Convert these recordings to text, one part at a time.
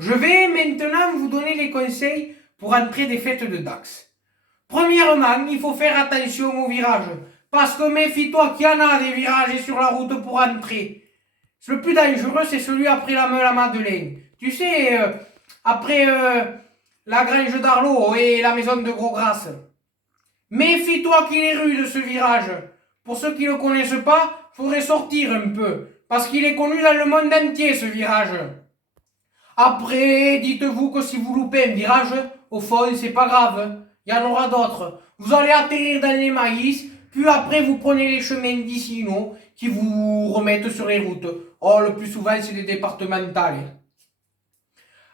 Je vais maintenant vous donner les conseils pour entrer des fêtes de Dax. Premièrement, il faut faire attention aux virages. Parce que méfie-toi qu'il y en a des virages sur la route pour entrer. Le plus dangereux, c'est celui après la Meule à Madeleine. Tu sais, après la Grange d'Arlot et la maison de Grosgrasse. Méfie-toi qu'il est rude ce virage. Pour ceux qui ne le connaissent pas, faudrait sortir un peu. Parce qu'il est connu dans le monde entier ce virage. Après, dites-vous que si vous loupez un virage, au fond, c'est pas grave. Il y en aura d'autres. Vous allez atterrir dans les maïs, puis après vous prenez les chemins vicinaux qui vous remettent sur les routes. Oh, le plus souvent, c'est des départementales.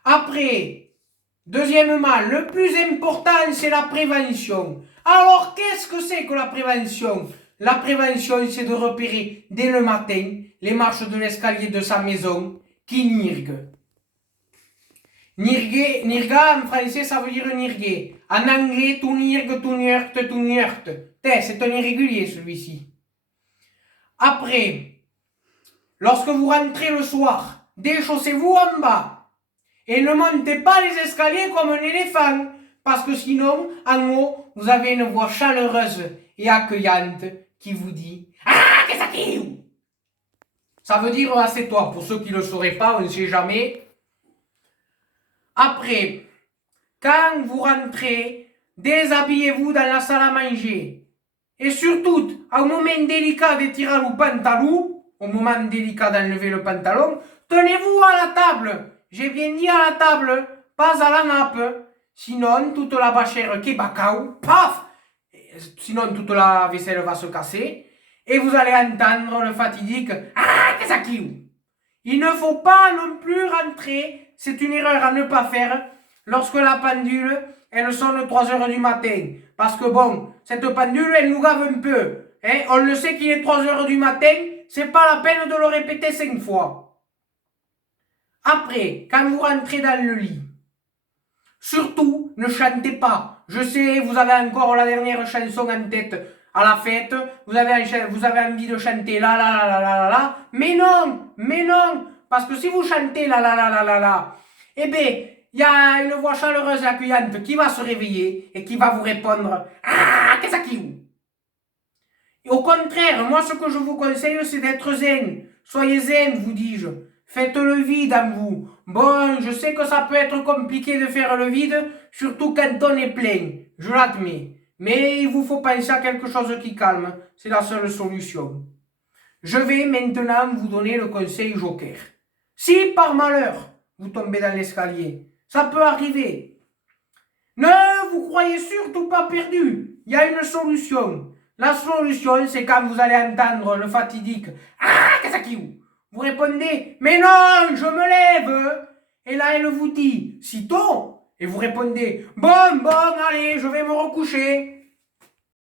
Après, deuxièmement, le plus important, c'est la prévention. Alors, qu'est-ce que c'est que la prévention? La prévention, c'est de repérer dès le matin les marches de l'escalier de sa maison qui nirguent. Nirga, en français, ça veut dire nirguer. En anglais, tout nirgue, tout nieurte, tout nieurte. C'est un irrégulier, celui-ci. Après, lorsque vous rentrez le soir, déchaussez-vous en bas. Et ne montez pas les escaliers comme un éléphant. Parce que sinon, en haut, vous avez une voix chaleureuse et accueillante qui vous dit « Ah, qu'est-ce que c'est ?» Ça veut dire « assieds-toi ». Pour ceux qui ne le sauraient pas, on ne sait jamais. Après, quand vous rentrez, déshabillez-vous dans la salle à manger. Et surtout, au moment délicat de tirer le pantalon, au moment délicat d'enlever le pantalon, tenez-vous à la table. J'ai bien dit à la table, pas à la nappe. Sinon, toute la bâchère qui est bacao, paf! Sinon, toute la vaisselle va se casser. Et vous allez entendre le fatidique « Ah, qu'est-ce qu'il ?» Il ne faut pas non plus rentrer, c'est une erreur à ne pas faire, lorsque la pendule, elle sonne 3 heures du matin. Parce que bon, cette pendule, elle nous gave un peu. Hein? On le sait qu'il est 3 heures du matin, c'est pas la peine de le répéter 5 fois. Après, quand vous rentrez dans le lit, surtout, ne chantez pas. Je sais, vous avez encore la dernière chanson en tête à la fête, vous avez envie de chanter la la la la la la, mais non, parce que si vous chantez la la la la la la, eh bien, il y a une voix chaleureuse et accueillante qui va se réveiller et qui va vous répondre « Ah, qu'est-ce qu'il y a ?» Au contraire, moi ce que je vous conseille, c'est d'être zen. Soyez zen, vous dis-je. Faites le vide en vous. Bon, je sais que ça peut être compliqué de faire le vide, surtout quand on est plein, je l'admets. Mais il vous faut penser à quelque chose qui calme, c'est la seule solution. Je vais maintenant vous donner le conseil joker. Si par malheur, vous tombez dans l'escalier, ça peut arriver. Ne vous croyez surtout pas perdu, il y a une solution. La solution, c'est quand vous allez entendre le fatidique « Ah, qu'est-ce qu'il y a ?» Vous répondez « Mais non, je me lève !» Et là, elle vous dit « Sitôt ?» Et vous répondez « Bon, allez, je vais me recoucher. »